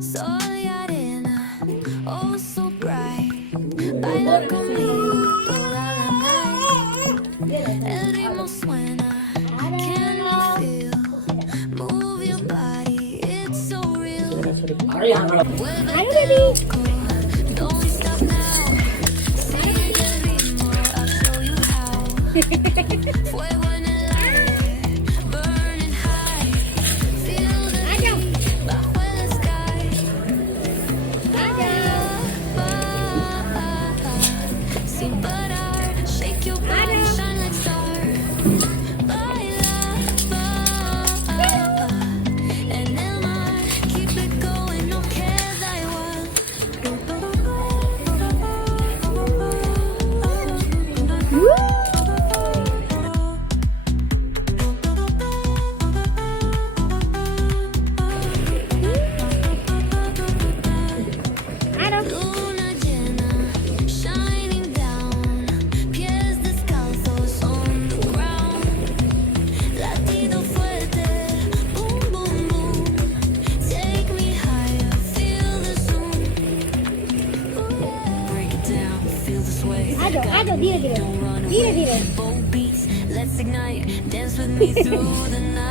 Soy arena, oh so bright. Baila conmigo toda la night. El ritmo suena, can you feel? Move your body, it's so real. Vuélvete loco, don't stop now. Sigue el ritmo, I'll show you how. Fuego en el aire, burning high. Feel the beat bajo el sky. Sin parar, shake your body, shine like star. Baila, en el mar, keep it going, no queda igual. Luna llena, shining down, pies descalzos on the ground. Latido fuerte, boom, boom, boom. Take me higher, feel the zoom. Break it down, feel the sway. Don't run away. Bold beats, let's ignite. Dance with me through the night.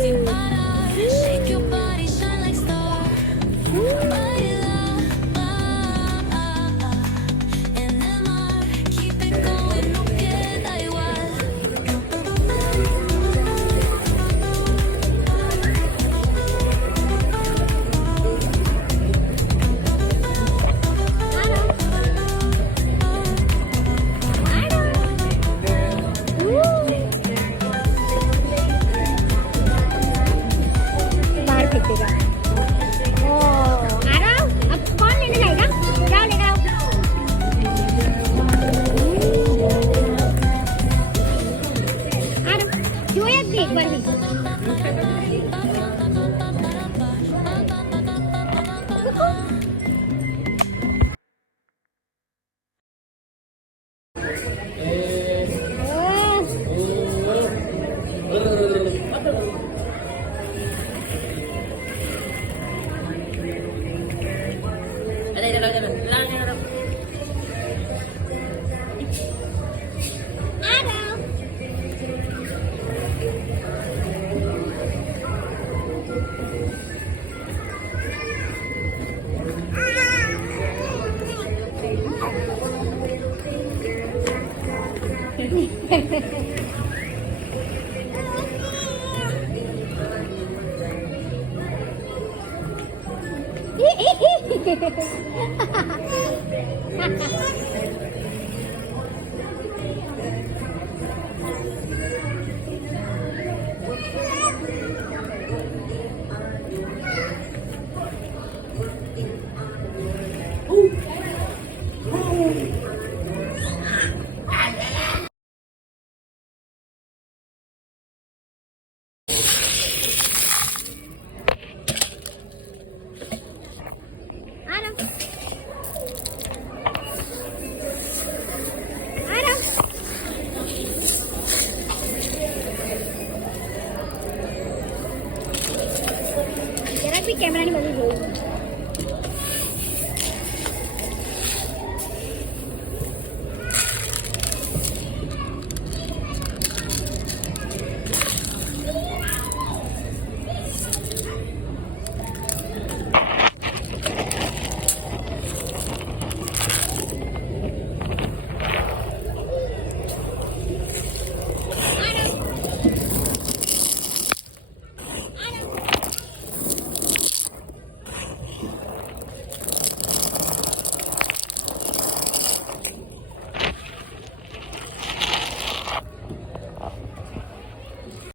Sin parar, shake your body, shine like star. Baila, en el mar, keep it going, no queda igual. बाहर फेंकेगा। ओ, आरव, अब कौन लेने जाएगा? जाओ लेकर आओ। आरव, जोया दे एक बार ही।